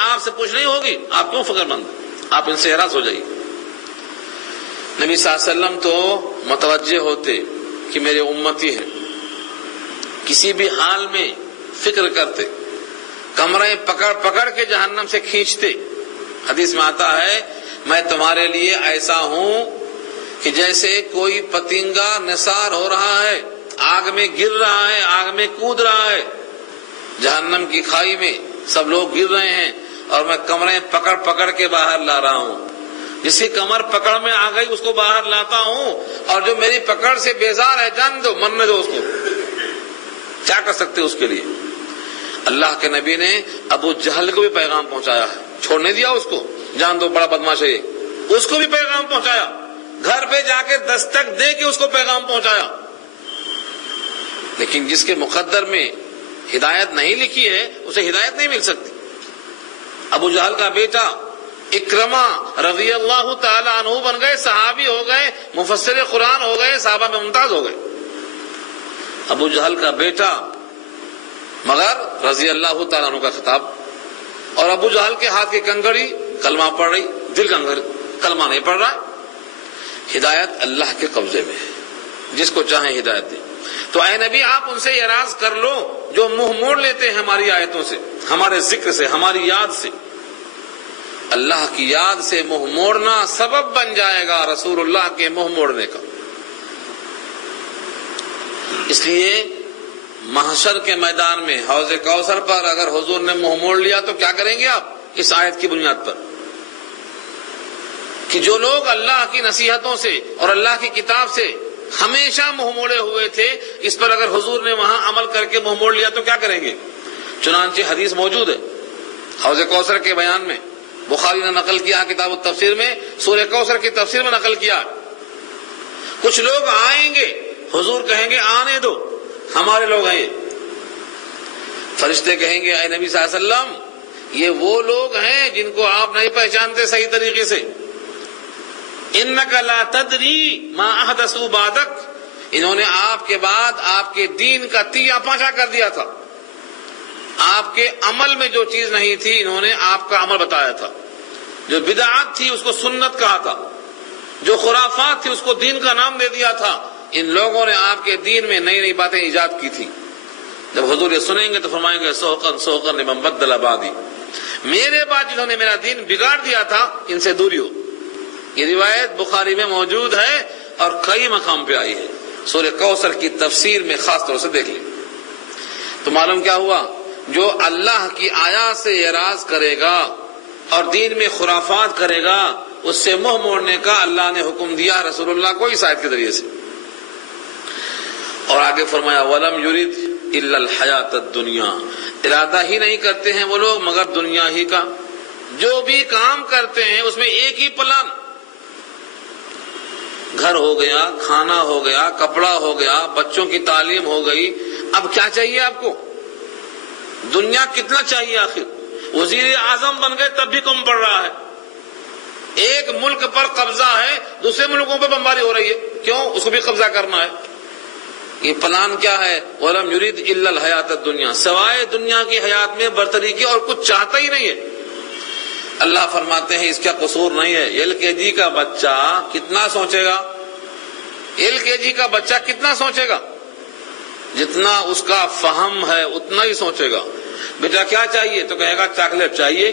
آپ سے پوچھ نہیں ہوگی، آپ کیوں فکر مند؟ آپ ان سے ہراس ہو جائیے۔ نبی صلی اللہ علیہ وسلم تو متوجہ ہوتے کہ میرے امتی ہیں، کسی بھی حال میں فکر کرتے، کمرے پکڑ پکڑ کے جہنم سے کھینچتے۔ حدیث میں آتا ہے میں تمہارے لیے ایسا ہوں کہ جیسے کوئی پتنگا نثار ہو رہا ہے، آگ میں گر رہا ہے، آگ میں کود رہا ہے، جہنم کی کھائی میں سب لوگ گر رہے ہیں اور میں کمرے پکڑ پکڑ کے باہر لا رہا ہوں۔ جس کی کمر پکڑ میں آ گئی اس کو باہر لاتا ہوں، اور جو میری پکڑ سے بیزار ہے جان دو، مرنے دو اس کو، کیا کر سکتے اس کے لیے۔ اللہ کے نبی نے ابو جہل کو بھی پیغام پہنچایا ہے، چھوڑ نہیں دیا اس کو، جان دو بڑا بدماش ہے، اس کو بھی پیغام پہنچایا، گھر پہ جا کے دستک دے کے اس کو پیغام پہنچایا۔ لیکن جس کے مقدر میں ہدایت نہیں لکھی ہے اسے ہدایت نہیں مل سکتی۔ ابو جہل کا بیٹا اکرمہ رضی اللہ تعالی عنہ بن گئے، صحابی ہو گئے، مفسر قرآن ہو گئے، صحابہ میں ممتاز ہو گئے۔ ابو جہل کا بیٹا مگر رضی اللہ تعالیٰ عنہ کا خطاب، اور ابو جہل کے ہاتھ کی کنگڑی کلمہ پڑھ رہی، دل کنگڑی کلمہ نہیں پڑھ رہا۔ ہدایت اللہ کے قبضے میں ہے، جس کو چاہیں ہدایت دیں۔ تو اے نبی آپ ان سے اعراض کر لو جو منہ موڑ لیتے ہیں ہماری آیتوں سے، ہمارے ذکر سے، ہماری یاد سے۔ اللہ کی یاد سے منہ موڑنا سبب بن جائے گا رسول اللہ کے منہ موڑنے کا۔ اس لیے محشر کے میدان میں حوض کوثر پر اگر حضور نے منہ موڑ لیا تو کیا کریں گے آپ اس آیت کی بنیاد پر؟ کہ جو لوگ اللہ کی نصیحتوں سے اور اللہ کی کتاب سے ہمیشہ منہ موڑے ہوئے تھے، اس پر اگر حضور نے وہاں عمل کر کے منہ موڑ لیا تو کیا کریں گے؟ چنانچہ حدیث موجود ہے حوض کوثر کے بیان میں، بخاری نے نقل کیا کتاب التفسیر میں، سورہ کوثر کی تفسیر میں نقل کیا۔ کچھ لوگ آئیں گے، حضور کہیں گے آنے دو، ہمارے لوگ ہیں یہ۔ فرشتے کہیں گے اے نبی صلی اللہ علیہ وسلم یہ وہ لوگ ہیں جن کو آپ نہیں پہچانتے صحیح طریقے سے۔ انک لا تدری ما احدثوا بعدک، انہوں نے آپ کے بعد آپ کے دین کا تیا پاچا کر دیا تھا، آپ کے عمل میں جو چیز نہیں تھی انہوں نے آپ کا عمل بتایا تھا، جو بدعات تھی اس کو سنت کہا تھا، جو خرافات تھی اس کو دین کا نام دے دیا تھا۔ ان لوگوں نے آپ کے دین میں نئی نئی باتیں ایجاد کی تھی۔ جب حضور یہ سنیں گے تو فرمائیں گے سوقن سوقن لمن بدل بعدی، میرے بعد جنہوں نے میرا دین بگاڑ دیا تھا ان سے دوری ہو۔ یہ روایت بخاری میں موجود ہے اور کئی مقام پہ آئی ہے، سورہ کوثر کی تفسیر میں خاص طور سے دیکھ لیں تو معلوم کیا ہوا، جو اللہ کی آیات سے اعراض کرے گا اور دین میں خرافات کرے گا اس سے منہ موڑنے کا اللہ نے حکم دیا رسول اللہ کو اس آیت کے ذریعے سے۔ اور آگے فرمایا وَلَمْ يُرِدْ إِلَّا الْحَيَاةَ الدُّنْيَا، ارادہ ہی نہیں کرتے ہیں وہ لوگ مگر دنیا ہی کا۔ جو بھی کام کرتے ہیں اس میں ایک ہی پلان، گھر ہو گیا، کھانا ہو گیا، کپڑا ہو گیا، بچوں کی تعلیم ہو گئی، اب کیا چاہیے آپ کو؟ دنیا کتنا چاہیے آخر؟ وزیر اعظم بن گئے تب بھی کم پڑ رہا ہے، ایک ملک پر قبضہ ہے دوسرے ملکوں پہ بمباری ہو رہی ہے، کیوں؟ اس کو بھی قبضہ کرنا ہے۔ یہ پلان کیا ہے؟ وَلَمْ يُرِدْ إِلَّا الْحَيَاةَ الدُّنْيَا، سوائے دنیا کی حیات میں برتری کی اور کچھ چاہتا ہی نہیں ہے۔ اللہ فرماتے ہیں اس کا قصور نہیں ہے، ایل کے جی کا بچہ کتنا سوچے گا؟ ایل کے جی کا بچہ کتنا سوچے گا؟ جتنا اس کا فہم ہے اتنا ہی سوچے گا۔ بیٹا کیا چاہیے تو کہے گا چاکلیٹ چاہیے،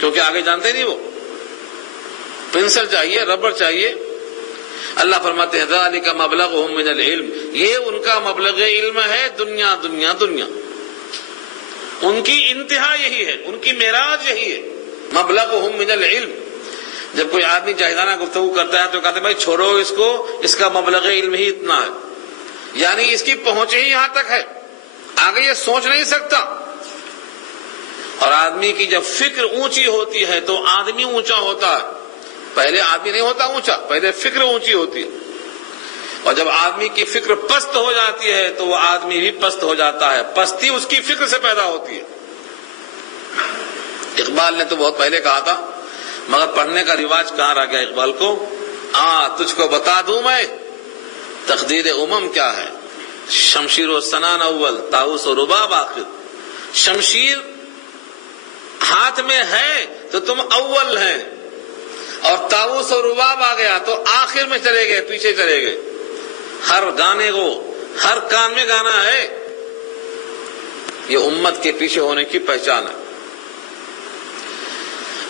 کیونکہ آگے جانتے نہیں وہ، پنسل چاہیے، ربڑ چاہیے۔ اللہ فرماتے ہیں ذالک مبلغہم من العلم، یہ ان کا مبلغ علم ہے، دنیا دنیا دنیا، ان کی انتہا یہی ہے، ان کی معراج یہی ہے، مبلغہم من العلم۔ جب کوئی آدمی جاہلانہ گفتگو کرتا ہے تو کہتے ہیں بھائی چھوڑو اس کو، اس کا مبلغ علم ہی اتنا ہے، یعنی اس کی پہنچ ہی یہاں تک ہے، آگے یہ سوچ نہیں سکتا۔ اور آدمی کی جب فکر اونچی ہوتی ہے تو آدمی اونچا ہوتا ہے، پہلے آدمی نہیں ہوتا اونچا، پہلے فکر اونچی ہوتی ہے، اور جب آدمی کی فکر پست ہو جاتی ہے تو وہ آدمی بھی پست ہو جاتا ہے، پستی اس کی فکر سے پیدا ہوتی ہے۔ اقبال نے تو بہت پہلے کہا تھا، مگر پڑھنے کا رواج کہاں رہ گیا اقبال کو، تجھ کو بتا دوں میں تقدیر امم کیا ہے، شمشیر و سنان اول طاؤس و رباب آخر۔ شمشیر ہاتھ میں ہے تو تم اول ہیں، اور طاؤس اور رباب آ گیا تو آخر میں چلے گئے، پیچھے چلے گئے۔ ہر گانے کو ہر کان میں گانا ہے، یہ امت کے پیچھے ہونے کی پہچان ہے۔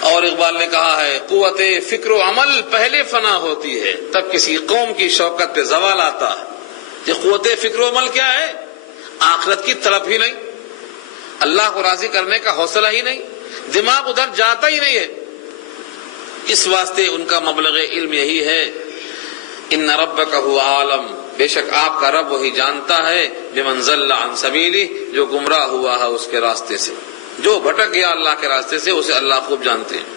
اور اقبال نے کہا ہے قوت فکر و عمل پہلے فنا ہوتی ہے، تب کسی قوم کی شوکت پہ زوال آتا ہے۔ یہ قوت فکر و عمل کیا ہے؟ آخرت کی طرف ہی نہیں، اللہ کو راضی کرنے کا حوصلہ ہی نہیں، دماغ ادھر جاتا ہی نہیں ہے۔ اس واسطے ان کا مبلغ علم یہی ہے، ان ربک هو عالم، بے شک آپ کا رب وہی جانتا ہے، بمن ضل عن سبیلہ، جو گمراہ ہوا ہے اس کے راستے سے، جو بھٹک گیا اللہ کے راستے سے اسے اللہ خوب جانتے ہیں۔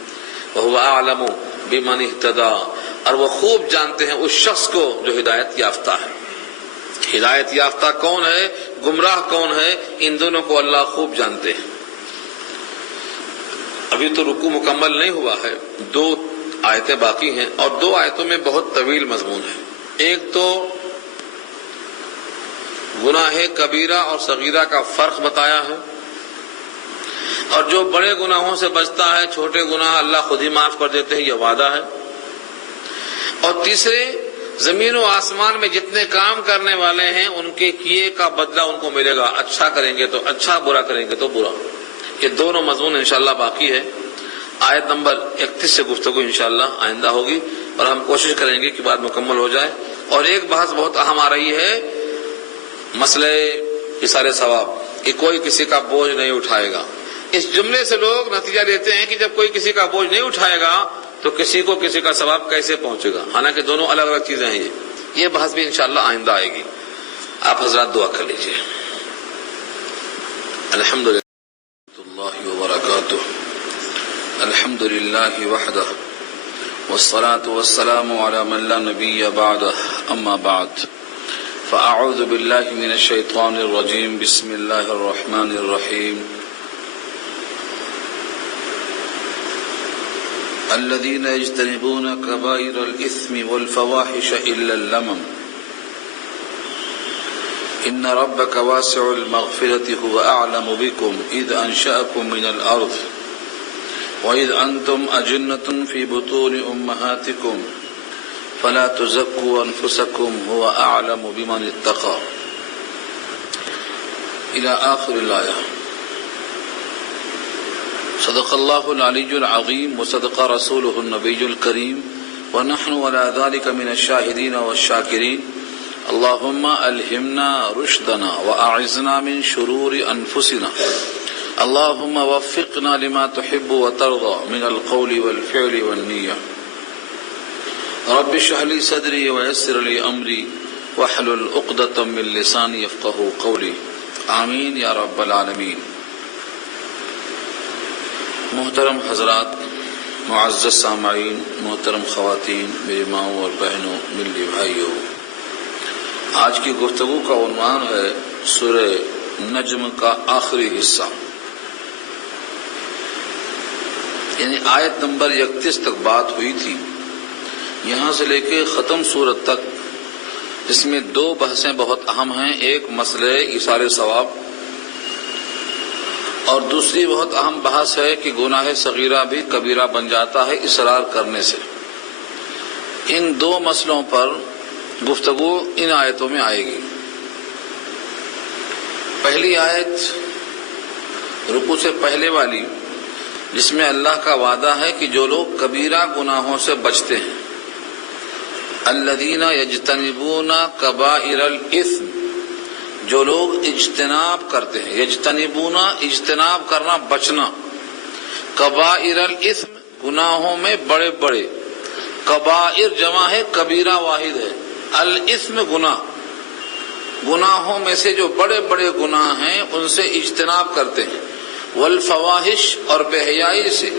وہو اعلم بمن اہتدی، اور وہ خوب جانتے ہیں اس شخص کو جو ہدایت یافتہ ہے۔ ہدایت یافتہ کون ہے، گمراہ کون ہے، ان دونوں کو اللہ خوب جانتے ہیں۔ ابھی تو رکوع مکمل نہیں ہوا ہے، 2 آیتیں باقی ہیں، اور 2 آیتوں میں بہت طویل مضمون ہے۔ ایک تو گناہ کبیرہ اور صغیرہ کا فرق بتایا ہے، اور جو بڑے گناہوں سے بچتا ہے چھوٹے گناہ اللہ خود ہی معاف کر دیتے ہیں، یہ وعدہ ہے۔ اور تیسرے، زمین و آسمان میں جتنے کام کرنے والے ہیں ان کے کیے کا بدلہ ان کو ملے گا، اچھا کریں گے تو اچھا، برا کریں گے تو برا۔ یہ دونوں مضمون انشاءاللہ باقی ہے۔ آیت نمبر 31 سے گفتگو انشاءاللہ آئندہ ہوگی، اور ہم کوشش کریں گے کہ بات مکمل ہو جائے۔ اور ایک بحث بہت اہم آ رہی ہے، مسئلہ ایثار ثواب، کہ کوئی کسی کا بوجھ نہیں اٹھائے گا۔ اس جملے سے لوگ نتیجہ لیتے ہیں کہ جب کوئی کسی کا بوجھ نہیں اٹھائے گا تو کسی کو کسی کا ثواب کیسے پہنچے گا، حالانکہ دونوں الگ الگ چیزیں ہیں۔ یہ بحث بھی انشاءاللہ آئندہ آئے گی۔ آپ حضرات دعا کر لیجیے۔ الحمدللہ اللہ وبرکاتہ، الحمدللہ وحدہ، والصلاة والسلام على من لا نبی بعدہ، اما بعد، فاعوذ باللہ من الشیطان الرجیم، بسم اللہ الرحمن الرحیم۔ الذين يجتنبون كبائر الإثم والفواحش إلا اللمم إن ربك واسع المغفرة هو أعلم بكم إذ أنشأكم من الأرض وإذ أنتم أجنة في بطون أمهاتكم فلا تزكوا أنفسكم هو أعلم بمن اتقى إلى آخر الآية۔ صدق اللہ العلی العظیم وصدق رسولہ النبی الکریم ونحن على ذلك من الشاہدین والشاکرین۔ اللہم الہمنا رشدنا واعذنا من شرور انفسنا، اللہم وفقنا لما تحب وترضى من القول والفعل والنیہ۔ رب اشرح لي صدری ويسر لي امری واحلل عقدۃ من لسانی یفقهوا قولی، آمین یا رب العالمین۔ محترم حضرات، معزز سامعین، محترم خواتین، میری ماؤں اور بہنوں، ملی بھائیوں، آج کی گفتگو کا عنوان ہے سورہ نجم کا آخری حصہ، یعنی آیت نمبر 31 تک بات ہوئی تھی، یہاں سے لے کے ختم سورت تک، جس میں 2 بحثیں بہت اہم ہیں۔ ایک مسئلہ ایثار ثواب، اور دوسری بہت اہم بحث ہے کہ گناہ صغیرہ بھی کبیرہ بن جاتا ہے اصرار کرنے سے۔ ان 2 مسئلوں پر گفتگو ان آیتوں میں آئے گی۔ پہلی آیت رکوع سے پہلے والی، جس میں اللہ کا وعدہ ہے کہ جو لوگ کبیرہ گناہوں سے بچتے ہیں، الذین یجتنبون کبائر الاثم، جو لوگ اجتناب کرتے ہیں، یجتنبون اجتناب کرنا، بچنا، کبائر الاثم گناہوں میں بڑے بڑے، کبائر جمع ہے، کبیرہ واحد ہے، الاثم گناہ، گناہوں میں سے جو بڑے بڑے گناہ ہیں ان سے اجتناب کرتے ہیں، والفواحش اور بے حیائی سے،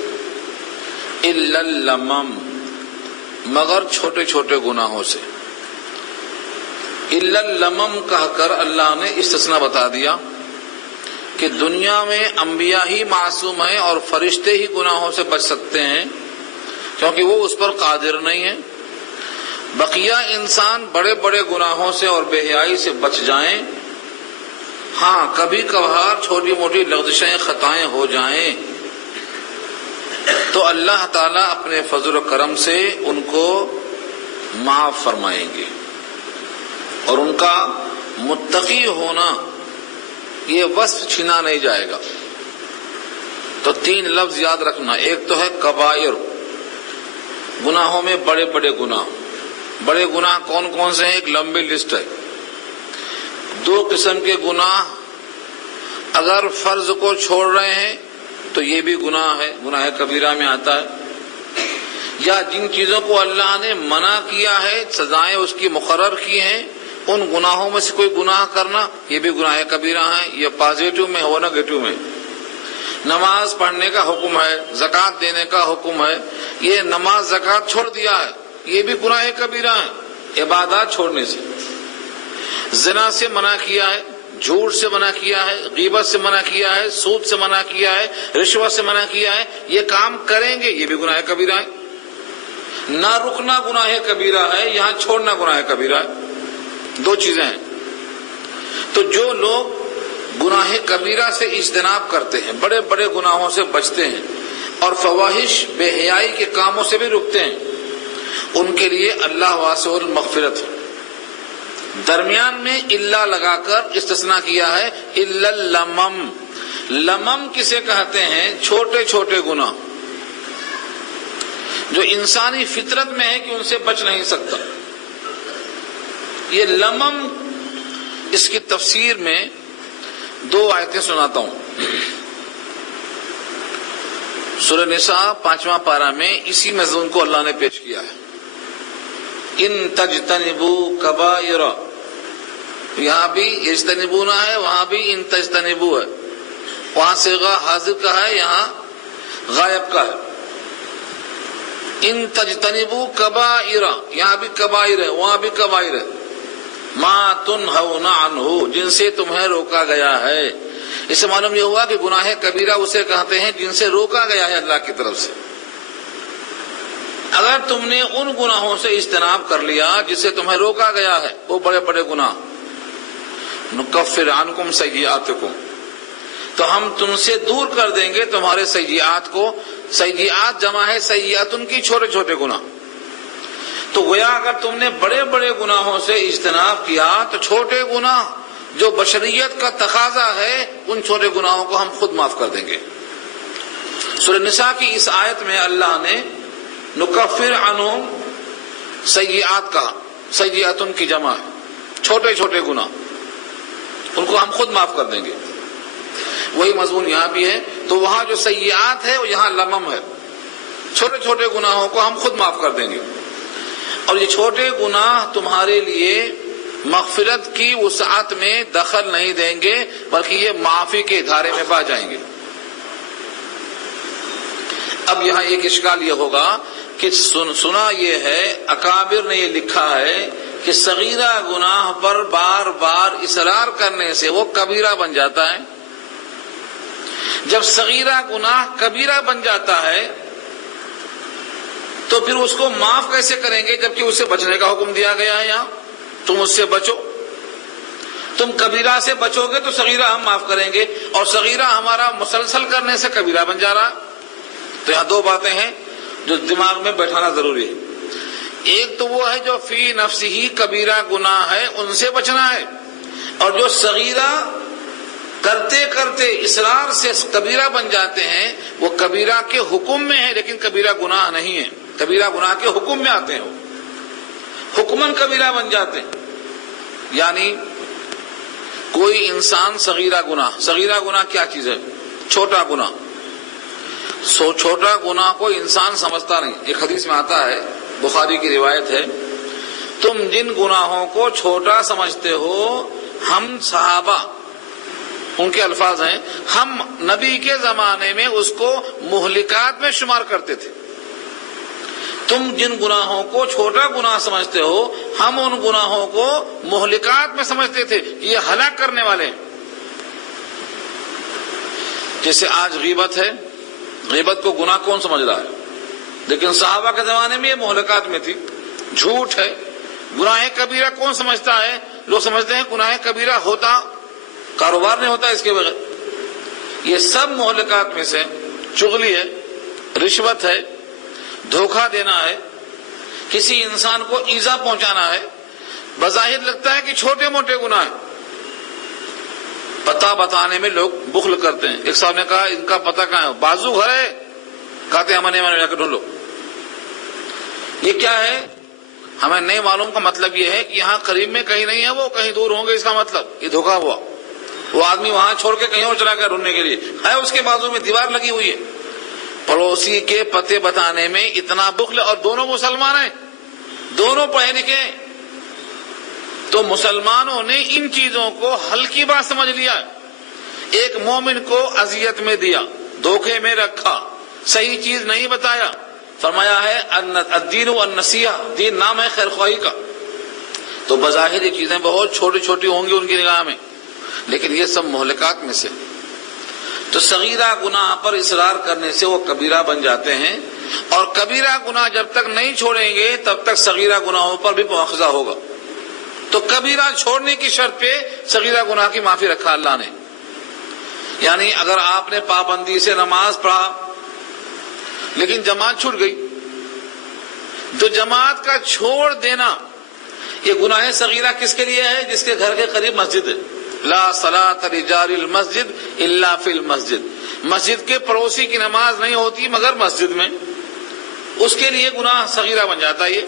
الا اللمم مگر چھوٹے چھوٹے گناہوں سے۔ الا اللمم کہہ کر اللہ نے استثناء بتا دیا کہ دنیا میں انبیاء ہی معصوم ہیں اور فرشتے ہی گناہوں سے بچ سکتے ہیں، کیونکہ وہ اس پر قادر نہیں ہیں۔ بقیہ انسان بڑے بڑے گناہوں سے اور بے حیائی سے بچ جائیں، ہاں کبھی کبھار چھوٹی موٹی لغزشیں خطائیں ہو جائیں، تو اللہ تعالیٰ اپنے فضل و کرم سے ان کو معاف فرمائیں گے، اور ان کا متقی ہونا یہ وصف چھینا نہیں جائے گا۔ تو 3 لفظ یاد رکھنا، ایک تو ہے کبائر، گناہوں میں بڑے بڑے گناہ۔ بڑے گناہ کون کون سے ہیں؟ ایک لمبی لسٹ ہے۔ 2 قسم کے گناہ، اگر فرض کو چھوڑ رہے ہیں تو یہ بھی گناہ ہے، گناہ کبیرہ میں آتا ہے، یا جن چیزوں کو اللہ نے منع کیا ہے، سزائیں اس کی مقرر کی ہیں، ان گناہوں میں سے کوئی گناہ کرنا یہ بھی گناہ کبیرہ ہیں۔ یہ پازیٹو میں ہو نگیٹو میں۔ نماز پڑھنے کا حکم ہے، زکوٰۃ دینے کا حکم ہے، یہ نماز زکوٰۃ چھوڑ دیا ہے، یہ بھی گناہ کبیرہ ہے عبادات چھوڑنے سے۔ زنا سے منع کیا ہے، جھوٹ سے منع کیا ہے، غیبت سے منع کیا ہے، سود سے منع کیا ہے، رشوت سے منع کیا ہے، یہ کام کریں گے یہ بھی گناہ کبیرہ ہے۔ نہ رکنا گناہ کبیرہ ہے، یہاں چھوڑنا گناہ کبیرہ ہے، 2 چیزیں ہیں۔ تو جو لوگ گناہ کبیرہ سے اجتناب کرتے ہیں، بڑے بڑے گناہوں سے بچتے ہیں، اور فواحش بے حیائی کے کاموں سے بھی رکتے ہیں، ان کے لیے اللہ واسع المغفرت ہے۔ درمیان میں الا لگا کر استثناء کیا ہے، الا اللمم۔ لمم کسے کہتے ہیں؟ چھوٹے چھوٹے گناہ جو انسانی فطرت میں ہے کہ ان سے بچ نہیں سکتا۔ یہ لمم، اس کی تفسیر میں 2 آیتیں سناتا ہوں۔ سورہ نساء 5واں پارہ میں اسی مضمون کو اللہ نے پیش کیا ہے۔ ان تجتنبوا کبائر، یہاں بھی یجتنبونا ہے، وہاں بھی ان تجتنبوا ہے، وہاں صیغہ حاضر کا ہے، یہاں غائب کا ہے۔ ان تجتنبوا کبائر، یہاں بھی کبائر ہے، وہاں بھی کبائر ہے۔ ما تنہون عنہ، جن سے تمہیں روکا گیا ہے۔ اس سے معلوم یہ ہوا کہ گناہ کبیرہ اسے کہتے ہیں جن سے روکا گیا ہے اللہ کی طرف سے۔ اگر تم نے ان گناہوں سے اجتناب کر لیا جس سے تمہیں روکا گیا ہے، وہ بڑے بڑے گناہ، نکفر عنکم سیئاتکم، تو ہم تم سے دور کر دیں گے تمہارے سیئات کو۔ سیئات جمع ہے سیئاتن کی، چھوٹے چھوٹے گناہ۔ تو گویا اگر تم نے بڑے بڑے گناہوں سے اجتناب کیا تو چھوٹے گناہ جو بشریت کا تقاضا ہے، ان چھوٹے گناہوں کو ہم خود معاف کر دیں گے۔ سورہ نساء کی اس آیت میں اللہ نے نکفر عنہم سیئات کہا، سیئاتن کی جمع ہے، چھوٹے چھوٹے گناہ، ان کو ہم خود معاف کر دیں گے۔ وہی مضمون یہاں بھی ہے، تو وہاں جو سیئات ہے وہ یہاں لمم ہے، چھوٹے چھوٹے گناہوں کو ہم خود معاف کر دیں گے۔ اور یہ چھوٹے گناہ تمہارے لیے مغفرت کی وسعت میں دخل نہیں دیں گے، بلکہ یہ معافی کے ادارے میں بہ جائیں گے۔ اب یہاں ایک اشکال یہ ہوگا کہ سنا یہ ہے، اکابر نے یہ لکھا ہے کہ صغیرہ گناہ پر بار بار اصرار کرنے سے وہ کبیرہ بن جاتا ہے۔ جب صغیرہ گناہ کبیرہ بن جاتا ہے تو پھر اس کو معاف کیسے کریں گے، جبکہ اس سے بچنے کا حکم دیا گیا ہے یہاں، تم اس سے بچو۔ تم کبیرہ سے بچو گے تو صغیرہ ہم معاف کریں گے، اور صغیرہ ہمارا مسلسل کرنے سے کبیرہ بن جا رہا۔ تو یہاں 2 باتیں ہیں جو دماغ میں بیٹھانا ضروری ہے۔ ایک تو وہ ہے جو فی نفسہ ہی کبیرہ گناہ ہے، ان سے بچنا ہے، اور جو صغیرہ کرتے کرتے اصرار سے کبیرہ بن جاتے ہیں وہ کبیرہ کے حکم میں ہے لیکن کبیرہ گناہ نہیں ہے، کبیرہ گناہ کے حکم میں آتے ہیں، وہ حکماً کبیرہ بن جاتے ہیں۔ یعنی کوئی انسان صغیرہ گناہ کیا چیز ہے؟ چھوٹا گناہ۔ چھوٹا گناہ کو انسان سمجھتا نہیں۔ ایک حدیث میں آتا ہے، بخاری کی روایت ہے، تم جن گناہوں کو چھوٹا سمجھتے ہو، ہم صحابہ، ان کے الفاظ ہیں، ہم نبی کے زمانے میں اس کو مہلکات میں شمار کرتے تھے۔ تم جن گناہوں کو چھوٹا گناہ سمجھتے ہو، ہم ان گناہوں کو مہلکات میں سمجھتے تھے، یہ ہلاک کرنے والے ہیں۔ جیسے آج غیبت ہے، غیبت کو گناہ کون سمجھ رہا ہے؟ لیکن صحابہ کے زمانے میں یہ مہلکات میں تھی۔ جھوٹ ہے، گناہ کبیرہ کون سمجھتا ہے؟ لوگ سمجھتے ہیں گناہ کبیرہ ہوتا کاروبار نہیں ہوتا اس کے بغیر۔ یہ سب مہلکات میں سے چغلی ہے، رشوت ہے، دھوکہ دینا ہے، کسی انسان کو ایذا پہنچانا ہے، بظاہر لگتا ہے کہ چھوٹے موٹے گناہ ہیں، پتہ بتانے میں لوگ بخل کرتے ہیں۔ ایک صاحب نے کہا ان کا پتہ کہاں ہے؟ بازو گھر ہے، کہتے ہیں ہمیں نہیں معلوم، جا کے ڈھونڈ لو۔ یہ کیا ہے؟ ہمیں نہیں معلوم کا مطلب یہ ہے کہ یہاں قریب میں کہیں نہیں ہے، وہ کہیں دور ہوں گے، اس کا مطلب یہ دھوکہ ہوا۔ وہ آدمی وہاں چھوڑ کے کہیں اور چلا گیا ڈھونڈنے کے لیے، ہے اس کے بازو میں دیوار لگی ہوئی ہے۔ پڑوسی کے پتے بتانے میں اتنا بخل، اور دونوں مسلمان ہیں، دونوں پڑھے لکھے ہیں۔ تو مسلمانوں نے ان چیزوں کو ہلکی بات سمجھ لیا، ایک مومن کو اذیت میں دیا، دھوکے میں رکھا، صحیح چیز نہیں بتایا۔ فرمایا ہے الدین والنصیحہ، دین نام ہے خیر خواہی کا۔ تو بظاہر یہ چیزیں بہت چھوٹی چھوٹی ہوں گی ان کی نگاہ میں، لیکن یہ سب مہلکات میں سے۔ تو صغیرہ گناہ پر اصرار کرنے سے وہ کبیرہ بن جاتے ہیں، اور کبیرہ گناہ جب تک نہیں چھوڑیں گے تب تک صغیرہ گناہوں پر بھی مؤاخذہ ہوگا۔ تو کبیرہ چھوڑنے کی شرط پہ صغیرہ گناہ کی معافی رکھا اللہ نے۔ یعنی اگر آپ نے پابندی سے نماز پڑھا لیکن جماعت چھوٹ گئی، تو جماعت کا چھوڑ دینا یہ گناہ صغیرہ کس کے لیے ہے؟ جس کے گھر کے قریب مسجد ہے۔ لا صلاۃ لجار المسجد الا فی المسجد، مسجد کے پڑوسی کی نماز نہیں ہوتی مگر مسجد میں، اس کے لیے گناہ صغیرہ بن جاتا ہے یہ،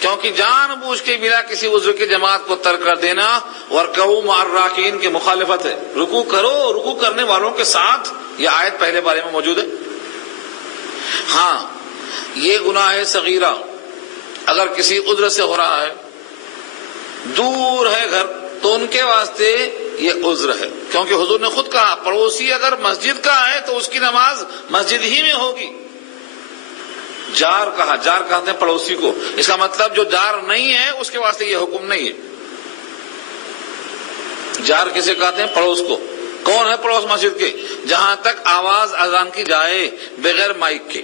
کیونکہ جان بوجھ کے بلا کسی عذر کی جماعت کو ترک کر دینا ورکعوا مع الراکعین کی مخالفت ہے۔ رکوع کرو، رکوع کرنے والوں کے ساتھ، یہ آیت پہلے بارے میں موجود ہے۔ ہاں یہ گناہ صغیرہ اگر کسی عذر سے ہو رہا ہے، دور ہے گھر، تو ان کے واسطے یہ عذر ہے، کیونکہ حضور نے خود کہا پڑوسی اگر مسجد کا ہے تو اس کی نماز مسجد ہی میں ہوگی۔ جار کہا، جار کہتے ہیں پڑوسی کو، اس کا مطلب جو جار نہیں ہے اس کے واسطے یہ حکم نہیں ہے۔ جار کسے کہتے ہیں؟ پڑوس کو۔ کون ہے پڑوس مسجد کے؟ جہاں تک آواز اذان کی جائے بغیر مائک کے،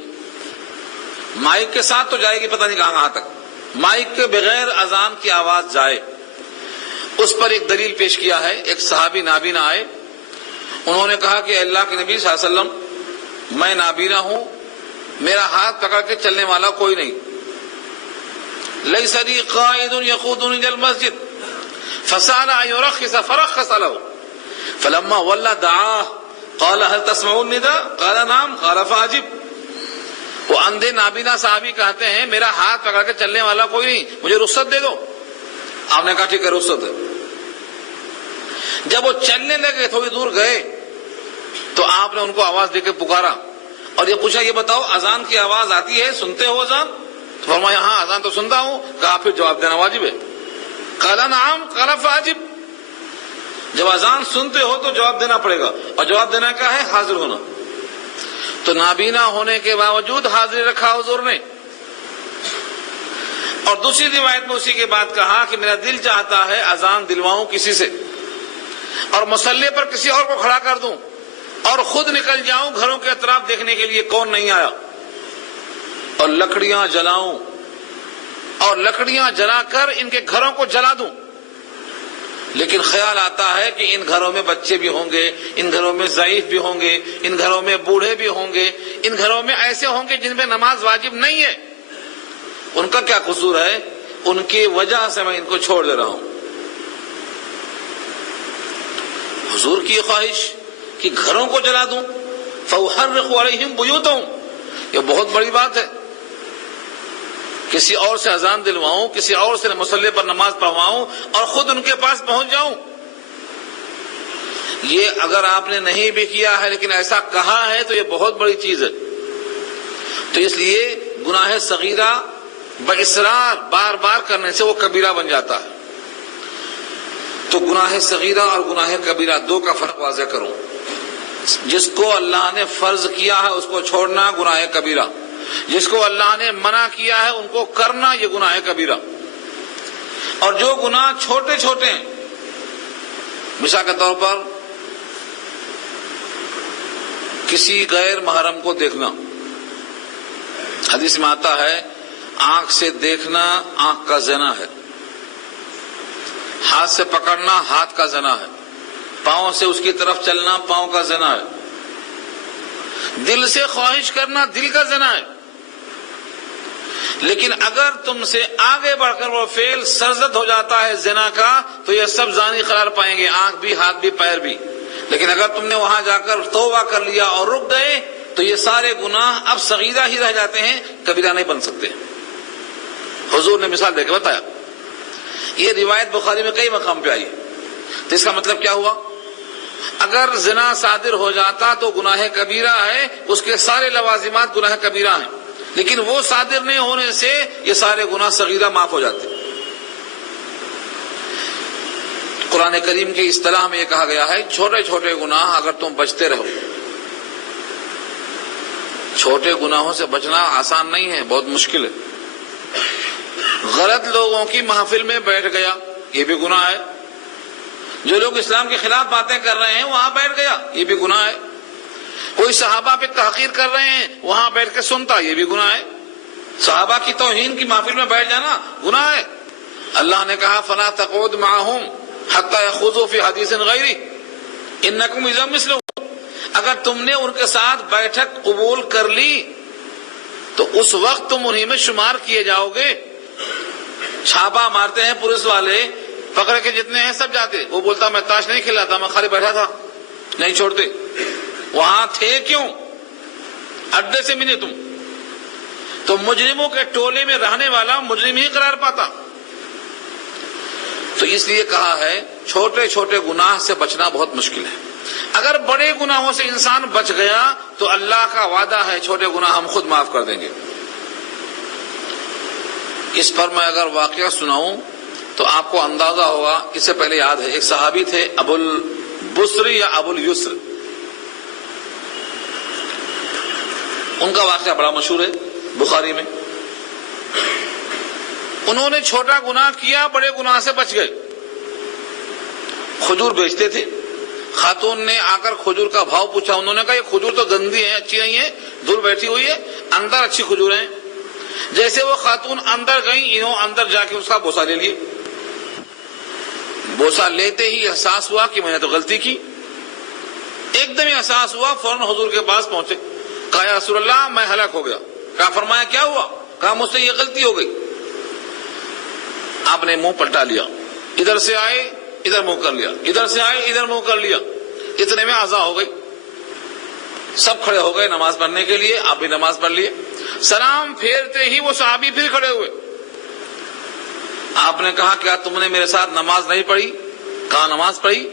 مائک کے ساتھ تو جائے گی پتہ نہیں کہاں تک، مائک کے بغیر اذان کی آواز جائے۔ اس پر ایک دلیل پیش کیا ہے، ایک صحابی نابینا آئے، انہوں نے کہا کہ اللہ کے نبی صلی اللہ علیہ وسلم میں نابینا ہوں، میرا ہاتھ پکڑ کے چلنے والا کوئی نہیں، لیس لی قائد یقودنی الی المسجد فسأل ان یرخص فرخص له فلما ولى دعاه قال هل تسمعون النداء قال نعم قال فاجب۔ وہ اندھے نابینا صحابی کہتے ہیں میرا ہاتھ پکڑ کے چلنے والا کوئی نہیں، مجھے رخصت دے دو۔ آپ نے کہا ٹھیک ہے رخصت ہے۔ جب وہ چلنے لگے، تھوڑی دور گئے، تو آپ نے ان کو آواز دے کے پکارا اور یہ پوچھا یہ بتاؤ اذان کی آواز آتی ہے، سنتے ہو اذان؟ تو فرمایا ہاں اذان تو سنتا ہوں۔ کہا پھر جواب دینا واجب ہے؟ قال نعم قال فاجب۔ جب اذان سنتے ہو تو جواب دینا پڑے گا، اور جواب دینا کیا ہے؟ حاضر ہونا۔ تو نابینا ہونے کے باوجود حاضر رکھا حضور نے۔ اور دوسری روایت میں اسی کے بعد کہا کہ میرا دل چاہتا ہے اذان دلواؤں کسی سے، اور مصلی پر کسی اور کو کھڑا کر دوں، اور خود نکل جاؤں گھروں کے اطراف دیکھنے کے لیے کون نہیں آیا، اور لکڑیاں جلاؤں، اور لکڑیاں جلا کر ان کے گھروں کو جلا دوں۔ لیکن خیال آتا ہے کہ ان گھروں میں بچے بھی ہوں گے، ان گھروں میں ضعیف بھی ہوں گے، ان گھروں میں بوڑھے بھی ہوں گے، ان گھروں میں ایسے ہوں گے جن میں نماز واجب نہیں ہے، ان کا کیا قصور ہے؟ ان کی وجہ سے میں ان کو چھوڑ دے رہا ہوں۔ حضور کی خواہش کہ گھروں کو جلا دوں، فَأُحَرِّقُ عَلَيْهِمْ بُيُوتَهُمْ، یہ بہت بڑی بات ہے۔ کسی اور سے اذان دلواؤں، کسی اور سے مصلی پر نماز پڑھواؤں، اور خود ان کے پاس پہنچ جاؤں۔ یہ اگر آپ نے نہیں بھی کیا ہے لیکن ایسا کہا ہے تو یہ بہت بڑی چیز ہے۔ تو اس لیے گناہ صغیرہ باصرار بار بار کرنے سے وہ کبیرہ بن جاتا ہے۔ تو گناہ صغیرہ اور گناہ کبیرہ دو کا فرق واضح کروں۔ جس کو اللہ نے فرض کیا ہے اس کو چھوڑنا گناہ کبیرہ، جس کو اللہ نے منع کیا ہے ان کو کرنا یہ گناہ کبیرہ۔ اور جو گناہ چھوٹے چھوٹے ہیں، مثال کے طور پر کسی غیر محرم کو دیکھنا، حدیث میں آتا ہے آنکھ سے دیکھنا آنکھ کا زنا ہے، ہاتھ سے پکڑنا ہاتھ کا زنا ہے، پاؤں سے اس کی طرف چلنا پاؤں کا زنا ہے۔ دل سے خواہش کرنا دل کا زنا ہے، لیکن اگر تم سے آگے بڑھ کر وہ فعل سرزد ہو جاتا ہے زنا کا تو یہ سب زانی قرار پائیں گے، آنکھ بھی، ہاتھ بھی، پیر بھی۔ لیکن اگر تم نے وہاں جا کر توبہ کر لیا اور رک گئے تو یہ سارے گناہ اب صغیرہ ہی رہ جاتے ہیں، کبیرہ نہیں بن سکتے۔ حضور نے مثال دے کے بتایا۔ یہ روایت بخاری میں کئی مقام پہ آئی، تو اس کا مطلب کیا ہوا؟ اگر زنا صادر ہو جاتا تو گناہ کبیرہ ہے، اس کے سارے لوازمات گناہ کبیرہ ہیں، لیکن وہ صادر نہیں ہونے سے یہ سارے گناہ صغیرہ معاف ہو جاتے۔ قرآن کریم کے اصطلاح میں یہ کہا گیا ہے چھوٹے چھوٹے گناہ اگر تم بچتے رہو۔ چھوٹے گناہوں سے بچنا آسان نہیں ہے، بہت مشکل ہے۔ غلط لوگوں کی محفل میں بیٹھ گیا، یہ بھی گناہ ہے۔ جو لوگ اسلام کے خلاف باتیں کر رہے ہیں وہاں بیٹھ گیا، یہ بھی گناہ ہے۔ کوئی صحابہ پہ تحقیر کر رہے ہیں وہاں بیٹھ کے سنتا، یہ بھی گناہ ہے۔ صحابہ کی توہین کی محفل میں بیٹھ جانا گناہ ہے۔ اللہ نے کہا فَلَا تَقْعُدْ مَعَهُمْ حَتَّى يَخُوضُوا فِي حَدِيثٍ غَيْرِهِ إِنَّكُمْ إِذًا مِثْلُهُمْ۔ اگر تم نے ان کے ساتھ بیٹھک قبول کر لی تو اس وقت تم انہی میں شمار کیے جاؤ گے۔ چھاپا مارتے ہیں پولیس والے، پکڑ کے جتنے ہیں سب جاتے، وہ بولتا میں تاش نہیں کھلاتا، میں خالی بیٹھا تھا، نہیں چھوڑتے۔ وہاں تھے کیوں؟ اڈے سے ملے تم تو مجرموں کے ٹولے میں رہنے والا مجرم ہی قرار پاتا۔ تو اس لیے کہا ہے چھوٹے چھوٹے گناہ سے بچنا بہت مشکل ہے۔ اگر بڑے گناہوں سے انسان بچ گیا تو اللہ کا وعدہ ہے چھوٹے گناہ ہم خود معاف کر دیں گے۔ اس پر میں اگر واقعہ سناؤں تو آپ کو اندازہ ہوگا، اس سے پہلے یاد ہے ایک صحابی تھے ابو البصر یا ابو الیسر، ان کا واقعہ بڑا مشہور ہے بخاری میں۔ انہوں نے چھوٹا گناہ کیا، بڑے گناہ سے بچ گئے۔ کھجور بیچتے تھے، خاتون نے آ کر کھجور کا بھاؤ پوچھا، انہوں نے کہا یہ کھجور تو گندی ہے، اچھی نہیں ہے، دھول بیٹھی ہوئی ہے، اندر اچھی کھجور ہیں۔ جیسے وہ خاتون اندر گئیں، انہوں اندر جا کے اس کا بوسہ لے لیے۔ بوسہ لیتے ہی احساس ہوا کہ میں نے تو غلطی کی، ایک دم احساس ہوا، فوراً حضور کے پاس پہنچے، کہا یا رسول اللہ میں ہلاک ہو گیا۔ کہا فرمایا کیا ہوا؟ کہا مجھ سے یہ غلطی ہو گئی۔ آپ نے منہ پلٹا لیا، ادھر سے آئے ادھر منہ کر لیا، ادھر سے آئے ادھر منہ کر لیا، اتنے میں اذان ہو گئی۔ سب کھڑے ہو گئے نماز پڑھنے کے لیے، آپ بھی نماز پڑھ لیے۔ سلام پھیرتے ہی وہ صحابی پھر کھڑے ہوئے۔ آپ نے کہا کیا تم نے میرے ساتھ نماز نہیں پڑھی؟ کہا نماز پڑھی۔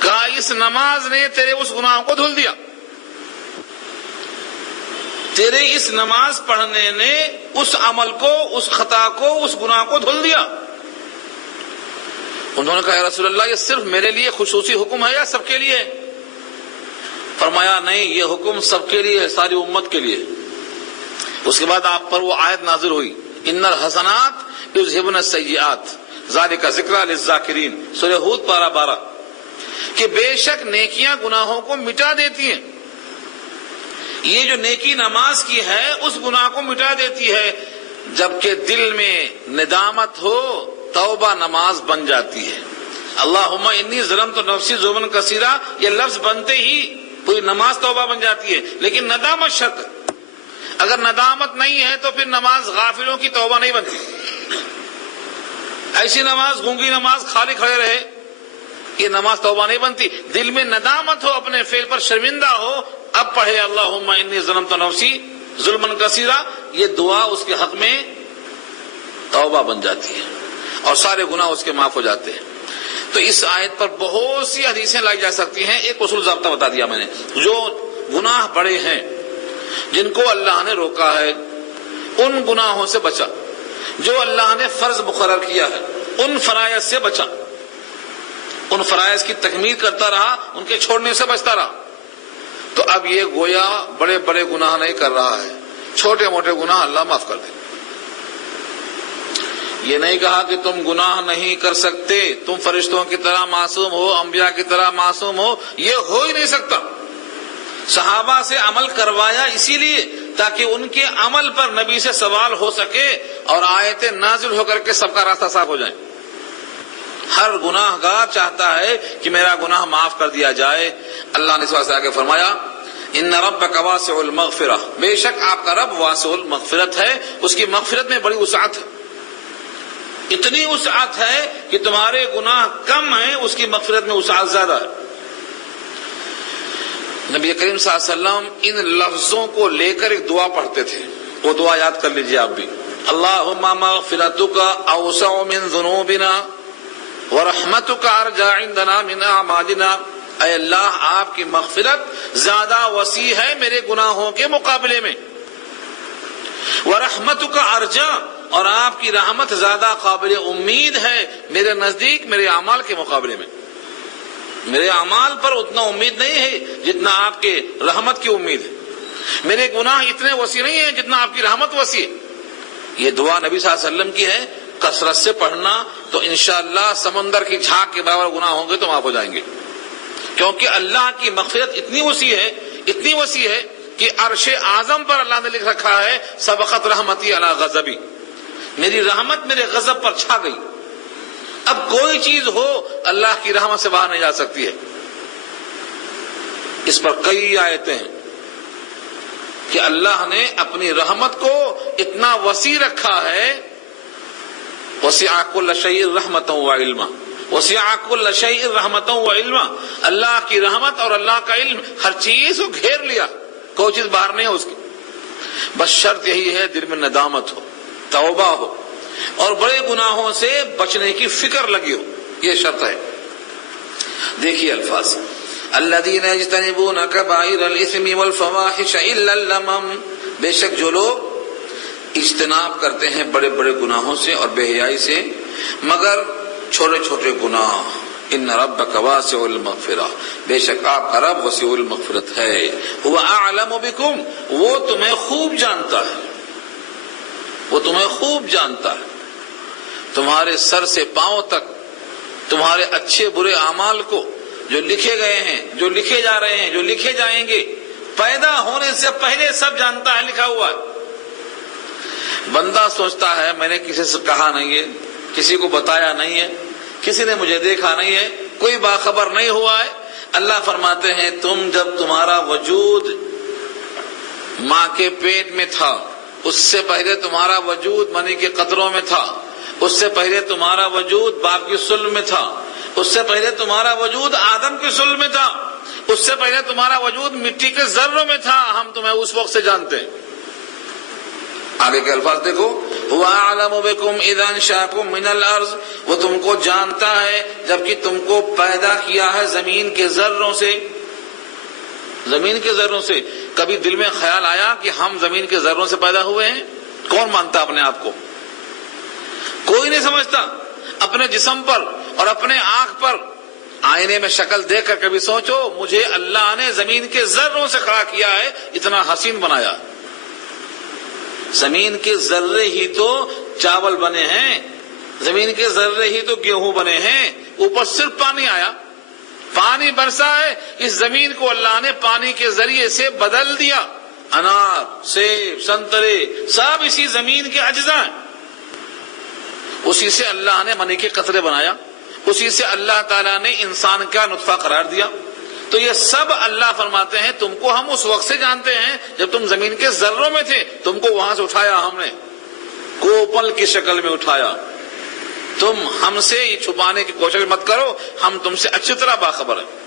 کہا اس نماز نے تیرے اس گناہ کو دھل دیا، تیرے اس نماز پڑھنے نے اس عمل کو، اس خطا کو، اس گناہ کو دھل دیا۔ انہوں نے کہا یا رسول اللہ یہ صرف میرے لیے خصوصی حکم ہے یا سب کے لیے؟ فرمایا نہیں، یہ حکم سب کے لیے ہے، ساری امت کے لیے۔ اس کے بعد آپ پر وہ آیت نازل ہوئی ان الحسنات یذہبن السیئات ذالک ذکری للذاکرین، سورہ ہود پارہ 12، کہ بے شک نیکیاں گناہوں کو مٹا دیتی ہیں۔ یہ جو نیکی نماز کی ہے اس گناہ کو مٹا دیتی ہے، جبکہ دل میں ندامت ہو توبہ نماز بن جاتی ہے۔ اللہم انی ظلمت نفسی ظلما کثیرا، یہ لفظ بنتے ہی پوری نماز توبہ بن جاتی ہے، لیکن ندامت شرط ہے۔ اگر ندامت نہیں ہے تو پھر نماز غافلوں کی توبہ نہیں بنتی۔ ایسی نماز، گونگی نماز، خالی کھڑے رہے، یہ نماز توبہ نہیں بنتی۔ دل میں ندامت ہو، اپنے فعل پر شرمندہ ہو، اب پڑھے اللہم انی ظلمت نفسی ظلما کثیرا، یہ دعا اس کے حق میں توبہ بن جاتی ہے اور سارے گناہ اس کے معاف ہو جاتے ہیں۔ تو اس آیت پر بہت سی حدیثیں لائی جا سکتی ہیں۔ ایک اصول ضابطہ بتا دیا میں نے، جو گناہ بڑے ہیں جن کو اللہ نے روکا ہے ان گناہوں سے بچا، جو اللہ نے فرض مقرر کیا ہے ان فرائض سے بچا، ان فرائض کی تکمیل کرتا رہا، ان کے چھوڑنے سے بچتا رہا، تو اب یہ گویا بڑے بڑے گناہ نہیں کر رہا ہے، چھوٹے موٹے گناہ اللہ معاف کر دے۔ یہ نہیں کہا کہ تم گناہ نہیں کر سکتے، تم فرشتوں کی طرح معصوم ہو، انبیاء کی طرح معصوم ہو، یہ ہو ہی نہیں سکتا۔ صحابہ سے عمل کروایا اسی لیے تاکہ ان کے عمل پر نبی سے سوال ہو سکے اور آیتیں نازل ہو کر کے سب کا راستہ صاف ہو جائے۔ ہر گناہ گار چاہتا ہے کہ میرا گناہ معاف کر دیا جائے۔ اللہ نے اس واسطے آگے فرمایا ان ربک واسع المغفرہ، بے شک آپ کا رب واسع المغفرت ہے، اس کی مغفرت میں بڑی وسعت ہے، اتنی وسعت ہے کہ تمہارے گناہ کم ہیں، اس کی مغفرت میں وسعت زیادہ ہے۔ نبی کریم صلی اللہ علیہ وسلم ان لفظوں کو لے کر ایک دعا پڑھتے تھے، وہ دعا یاد کر لیجئے آپ بھی، اللہم مغفرتک اوسع من ذنوبنا ورحمتک ارجع عندنا من اعمالنا، اے اللہ آپ کی مغفرت زیادہ وسیع ہے میرے گناہوں کے مقابلے میں، ورحمتک ارجع، اور آپ کی رحمت زیادہ قابل امید ہے میرے نزدیک میرے اعمال کے مقابلے میں، میرے اعمال پر اتنا امید نہیں ہے جتنا آپ کے رحمت کی امید ہے، میرے گناہ اتنے وسیع نہیں ہیں جتنا آپ کی رحمت وسیع ہے۔ یہ دعا نبی صلی اللہ علیہ وسلم کی ہے، کثرت سے پڑھنا تو انشاءاللہ سمندر کی جھاگ کے برابر گناہ ہوں گے تو معاف ہو جائیں گے، کیونکہ اللہ کی مغفرت اتنی وسیع ہے کہ عرش اعظم پر اللہ نے لکھ رکھا ہے سبقت رحمتی علی غضبی، میری رحمت میرے غضب پر چھا گئی، اب کوئی چیز ہو اللہ کی رحمت سے باہر نہیں جا سکتی ہے۔ اس پر کئی آیتیں ہیں کہ اللہ نے اپنی رحمت کو اتنا وسیع رکھا ہے، وسع کل شیء رحمتا وعلما، وسع کل شیء رحمتا وعلما، اللہ کی رحمت اور اللہ کا علم ہر چیز کو گھیر لیا، کوئی چیز باہر نہیں ہے اس کی، بس شرط یہی ہے دل میں ندامت ہو، توبہ ہو اور بڑے گناہوں سے بچنے کی فکر لگی ہو، یہ شرط ہے۔ دیکھیے الفاظ، الذین یجتنبون کبائر الاثم والفواحش الا اللمم، بے شک جو لوگ اجتناب کرتے ہیں بڑے بڑے گناہوں سے اور بے حیائی سے مگر چھوٹے چھوٹے گناہ، ان ربک واسع المغفرہ، بے شک آپ کا رب وسیع المغفرت ہے، هو اعلم بکم، وہ تمہیں خوب جانتا ہے، وہ تمہیں خوب جانتا ہے، تمہارے سر سے پاؤں تک تمہارے اچھے برے اعمال کو، جو لکھے گئے ہیں، جو لکھے جا رہے ہیں، جو لکھے جائیں گے، پیدا ہونے سے پہلے سب جانتا ہے، لکھا ہوا ہے۔ بندہ سوچتا ہے میں نے کسی سے کہا نہیں ہے، کسی کو بتایا نہیں ہے، کسی نے مجھے دیکھا نہیں ہے، کوئی باخبر نہیں ہوا ہے، اللہ فرماتے ہیں تم جب تمہارا وجود ماں کے پیٹ میں تھا، اس سے پہلے تمہارا وجود منی کے قطروں میں تھا، اس سے پہلے تمہارا وجود باپ کی صلب میں تھا، اس سے پہلے تمہارا وجود آدم کی صلب میں تھا، اس سے پہلے تمہارا وجود مٹی کے ذروں میں تھا، ہم تمہیں اس وقت سے جانتے ہیں۔ آگے کے الفاظ دیکھو، وَأَعْلَمُ بِكُمْ إِذَا أَنشَأَكُم مِّنَ الْأَرْضِ، وہ تم کو جانتا ہے جبکہ تم کو پیدا کیا ہے زمین کے ذروں سے، زمین کے ذروں سے۔ کبھی دل میں خیال آیا کہ ہم زمین کے ذروں سے پیدا ہوئے ہیں؟ کون مانتا اپنے آپ کو؟ کوئی نہیں سمجھتا۔ اپنے جسم پر اور اپنے آنکھ پر آئینے میں شکل دیکھ کر کبھی سوچو مجھے اللہ نے زمین کے ذروں سے کھڑا کیا ہے، اتنا حسین بنایا۔ زمین کے ذرے ہی تو چاول بنے ہیں، زمین کے ذرے ہی تو گیہوں بنے ہیں، اوپر صرف پانی آیا، پانی برسا ہے، اس زمین کو اللہ نے پانی کے ذریعے سے بدل دیا۔ انار، سیب، سنترے سب اسی زمین کے اجزاء ہیں، اسی سے اللہ نے منی کے قطرے بنایا، اسی سے اللہ تعالیٰ نے انسان کا نطفہ قرار دیا۔ تو یہ سب اللہ فرماتے ہیں تم کو ہم اس وقت سے جانتے ہیں جب تم زمین کے ذروں میں تھے، تم کو وہاں سے اٹھایا ہم نے، کوپل کی شکل میں اٹھایا۔ تم ہم سے یہ چھپانے کی کوشش مت کرو، ہم تم سے اچھی طرح باخبر ہیں۔